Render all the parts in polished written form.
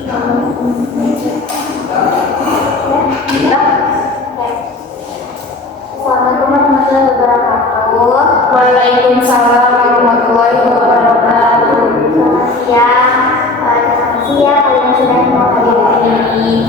Assalamualaikum warahmatullahi wabarakatuh. Waalaikumsalam warahmatullahi wabarakatuh. Selamat siang. Terima kasih ya kalian sudah mau hadir di sini.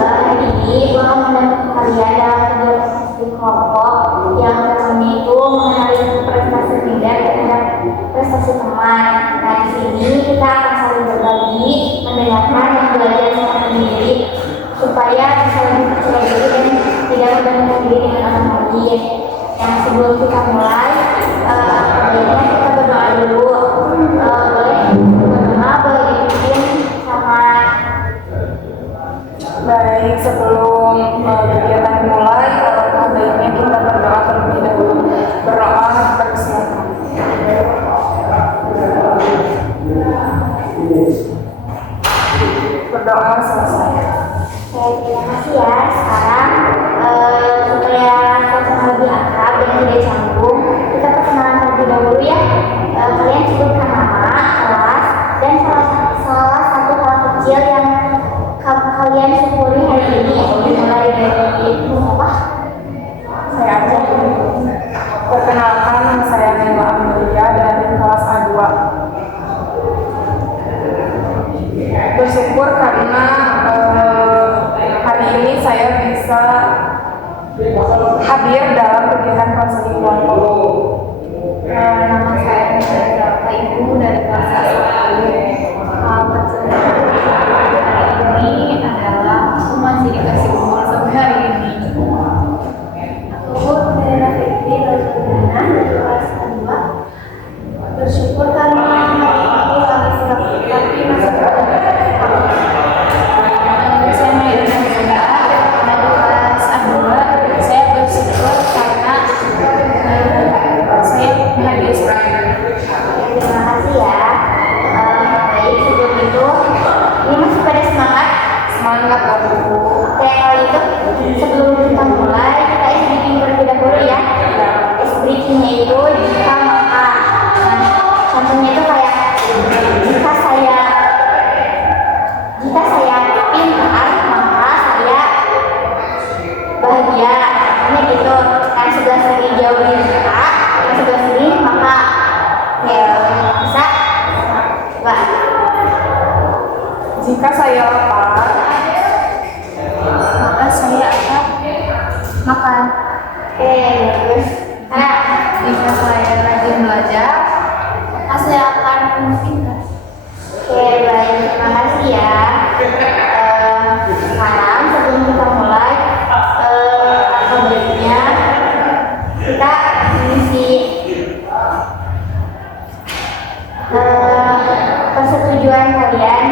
Hari ini gue akan mendampingi kalian dalam kegiatan di kelompok yang namanya itu mengenali prestasi leader terhadap prestasi teman. Nah, di sini kita akan saling berbagi, mendengarkan dan belajar sama sendiri supaya bisa lebih percaya diri dan tidak membandingkan diri dengan orang lain. Yang sebelum kita mulai, baiknya kita berdoa dulu. Boleh berdoa, boleh dipimpin sama. Baik, sebelum kegiatan dimulai, baiknya kita berdoa terlebih dahulu. Berdoa bersama. Berdoa selesai. Terima kasih ya. Sekarang supaya suasana lebih akrab dan tidak canggung, kita perkenalan terlebih dahulu ya. Kalian sebutkan nama, kelas, dan salah satu hal kecil yang kalian syukuri hari ini. Mulai dari apa? Saya aja. Perkenalkan, nama saya Nela Amelia dari kelas A2. Bersyukur karena hari ini saya bisa hadir dalam kegiatan konseling kelompok. Nama saya Bapak Ibu dari kelas A1. Hari ini adalah aku masih dikasih umur sampai hari ini. Aku Nela Fitri dari kelas A2. Bersyukur karena aku lagi surat tapi masih Saya Maida Nazila dari kelas A2. Saya bersyukur karena saya hadir. Terima kasih ya. Baik, sebelum itu ini masih pada semangat. Semangat Bu. Oke, kalau itu sebelum kita mulai kita isi breaking terlebih dahulu ya. Isi breakingnya itu jika maka. Nah, contohnya itu kayak jika saya pintar maka saya bahagia. Ini gitu. Kan sebelah sini jauh jika, yang sebelah sini maka ya bisa. Coba. Jika saya lapar, Maka saya akan makan. Oke, bagus. Nah, Jika saya rajin belajar, maka saya akan pintar. oke, baik, terima kasih ya. Sekarang sebelum kita mulai alfabetnya, kita mengisi persetujuan kalian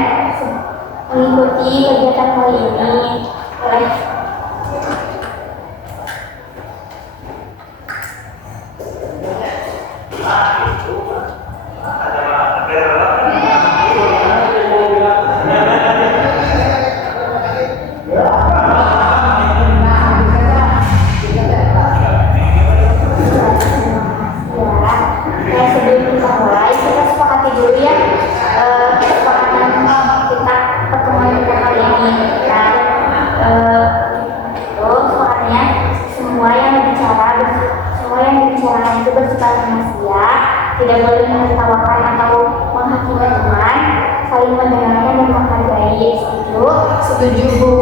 mengikuti kegiatan kali ini. Boleh. Sebelum kita mulai, kita sepakati dulu ya kesepakatan kita pertemuan kita kali ini. Nah, soalnya semua yang dibicarakan itu bersifat rahasia, tidak boleh menertawakan atau menghakimi teman, saling mendengarkan dan menghargai. Setuju Bu.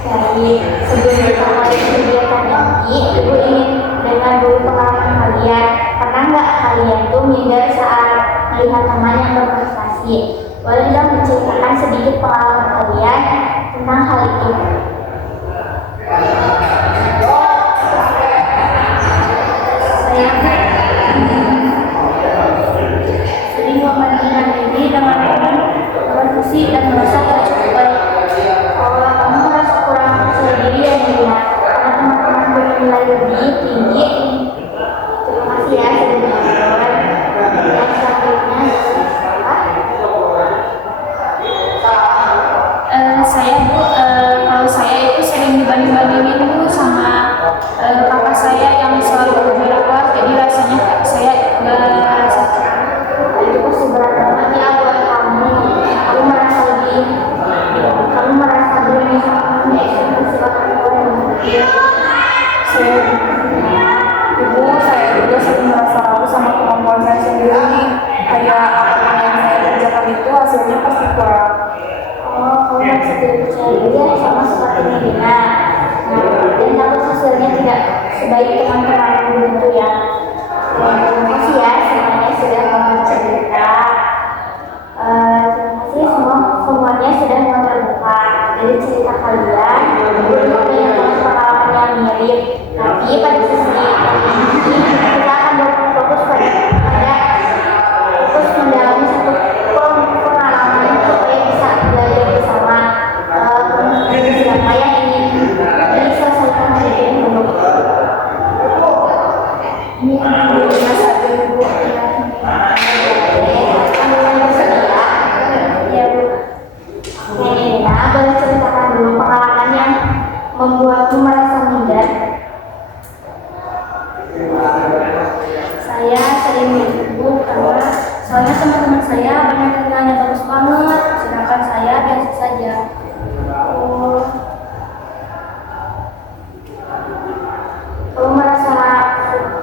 Jadi sebelum kita mulai kegiatan ini, Ibu ingin dengar dulu pengalaman kalian. Pernah nggak kalian tuh minder saat melihat teman yang berprestasi? Boleh dong menceritakan sedikit pengalaman kalian tentang hal itu. Saya sering membandingkan diri dengan teman berfungsi dan merasa tak cukup baik. Kalau kamu merasa kurang percaya diri ya Nina, karena teman-teman bernilai lebih tinggi. Terima kasih ya sudah menonton. Yang selanjutnya Saya Bu, kalau saya itu sering dibanding-bandingin lebih percaya diri ya, sama seperti Medina. Nah, dan takut hasilnya tidak sebaik teman-teman begitu ya. Terima kasih ya semuanya sudah mau cerita. Terima kasih semuanya sudah mau terbuka dari cerita kalian. Belum ada yang pengalaman yang mirip, tapi pada sesi ini kita akan berfokus fokus mendalami satu pengalaman supaya bisa belajar bersama. Siapa yang ingin diselesaikan hari ini dulu? Ini Mas Abdul Bu ya. Boleh ceritakan dulu pengalaman yang membuatmu merasa minder? Saya sering ibu karena soalnya teman-teman saya banyak yang nanya bagus banget, sedangkan saya biasa saja.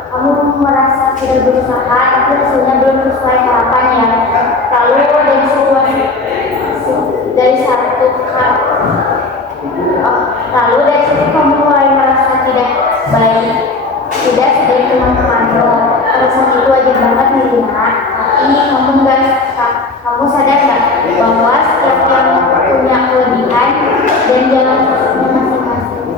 Kamu merasa sudah berusaha tapi hasilnya belum sesuai harapan ya. Lalu dari situ kamu mulai merasa tidak baik, tidak sebaik teman-temanmu. Perasaan itu wajar banget Nirina, tapi kamu sadar nggak bahwa setiap yang punya kelebihan dan jalan prosesnya masing-masing.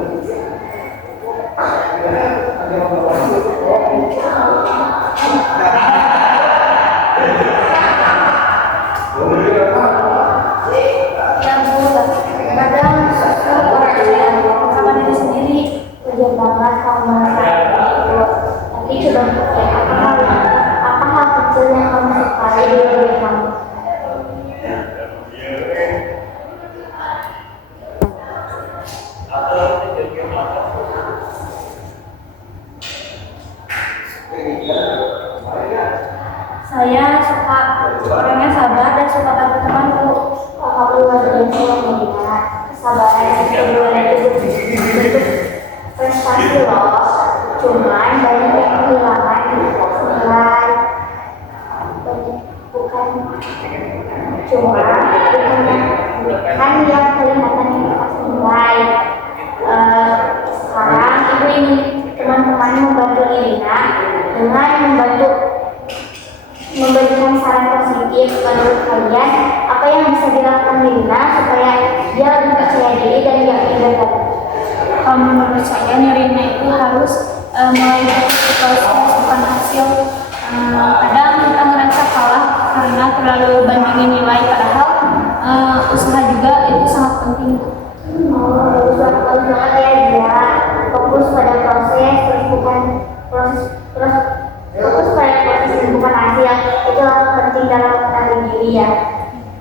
Kadang sama diri sendiri wajar banget kamu merasa itu, tapi coba pikir apa hal kecil yang kamu sukai di diri kamu. Saya suka orangnya sabar dan suka bantu temanku. Kamu luar biasa Medina. Kesabaran itu benar bentuk prestasi loh. Cuman banyak yang kehilangan nilai. Bukan yang kelihatan yang pasti nilai. Sekarang ibu ingin teman-teman membantu Nirina dengan memberikan saran positif. Menurut kalian apa yang bisa dilakukan Nirina supaya dia lebih percaya diri dan yakin dengan? Kalau menurut saya Nirina itu harus mulai fokus ke proses bukan hasil. Kadang kita merasa kalah karena terlalu bandingin nilai, padahal usaha juga itu sangat penting. Bagus banget ya dia. Fokus pada proses bukan hasil. Itu penting dalam mengenali diri ya.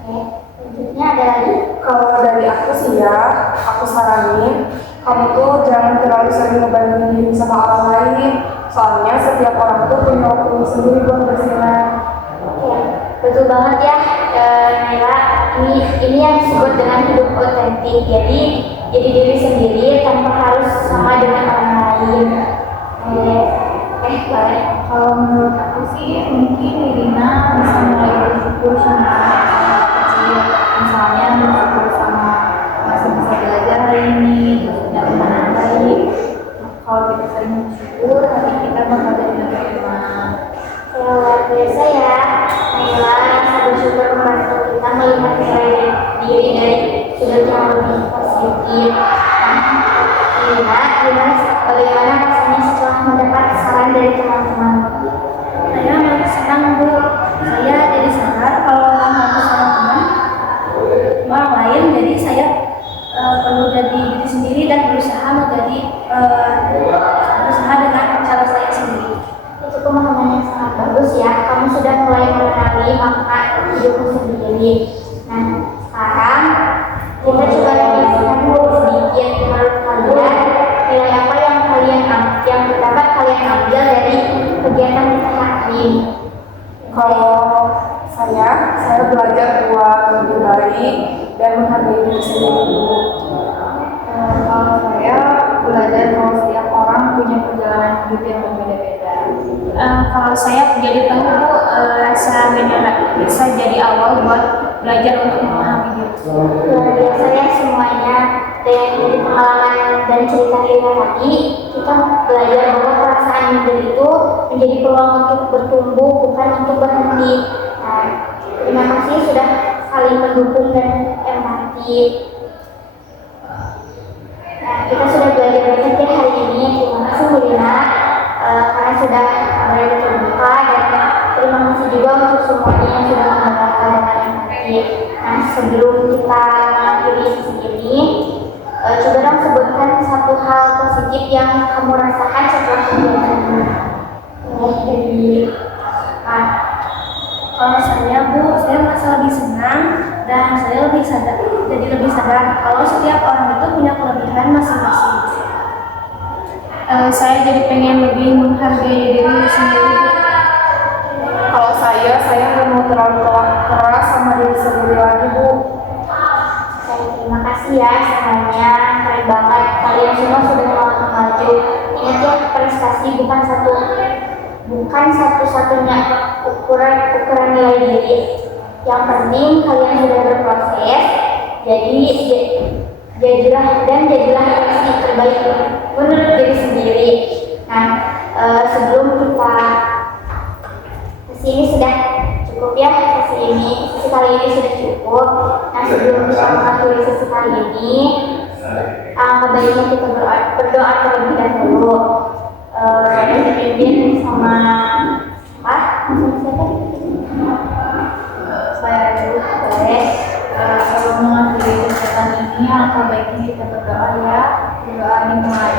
Oke, selanjutnya ada lagi. Kalau dari aku sih ya, aku saranin kamu tuh jangan terlalu sering ngebandingin diri sama orang lain. Soalnya setiap orang tuh punya waktu sendiri buat bersinar. Oke, betul banget ya, Naila. Ini yang disebut dengan hidup otentik. Jadi diri sendiri tanpa harus sama dengan orang lain. Baik. Kalau menurut aku sih mungkin Nirina bisa mulai bersyukur sama hal kecil, misalnya bersyukur sama masih bisa belajar hari ini, terus punya teman yang baik. Kalau kita sering bersyukur, nanti kita bakal jadi lebih tenang. Luar biasa ya, Naila. Rasa bersyukur membantu kita melihat diri dari sudut yang lebih positif. Bagaimana rasanya setelah mendapat saran dari teman-teman? Saya merasa senang Bu. Saya jadi sadar kalau membantu sama teman orang lain, jadi saya perlu jadi diri sendiri dan berusaha dengan cara saya sendiri. Itu pemahaman yang sangat bagus ya. Kamu sudah mulai mengenali makna hidupmu sendiri. Nah, sekarang kita coba refleksikan dulu sedikit. Menurut kalian, nilai apa yang dapat kalian ambil dari kegiatan kita hari ini? Kalau saya belajar buat lebih baik dan menghargai diri sendiri. Kalau saya belajar kalau setiap orang punya perjalanan hidup yang berbeda-beda. Kalau saya jadi tahu rasa minder bisa jadi awal buat belajar untuk memahami diri. Luar biasa ya semuanya. Dan dari pengalaman dan cerita Rina tadi, kita belajar bahwa perasaan minder itu menjadi peluang untuk bertumbuh, bukan untuk berhenti. Nah, terima kasih sudah saling mendukung dan empati. Nah, kita sudah belajar banyak ya hari ini. Terima kasih Bu Rina karena sudah berani terbuka, dan terima kasih juga untuk semuanya yang sudah mendengarkan dengan empati. Nah, sebelum kita mengakhiri sesi ini, coba dong sebutkan satu hal positif yang kamu rasakan setelah kegiatan ini. Jadi, Kalau saya Bu, saya merasa lebih senang dan saya lebih sadar, jadi lebih sadar kalau setiap orang itu punya kelebihan masing-masing. Saya jadi pengen lebih menghargai diri sendiri. Kalau saya nggak mau terlalu keras sama diri sendiri lagi, Bu. terima kasih ya semuanya, keren banget. Kalian semua sudah mau maju. Ingat ya, prestasi bukan satu-satunya ukuran nilai diri. Yang penting kalian sudah berproses. Jadi jadilah versi terbaik menurut diri sendiri. Nah, sebelum kita sesi ini sudah cukup ya, sesi kali ini sudah cukup. Nah, sebelum kita mengakhiri sesi kali ini, baiknya kita berdoa terlebih dahulu. Dipimpin sama siapa? Saya dulu boleh. Sebelum mengakhiri kesempatan ini, alangkah baiknya kita berdoa ya. Berdoa dimulai.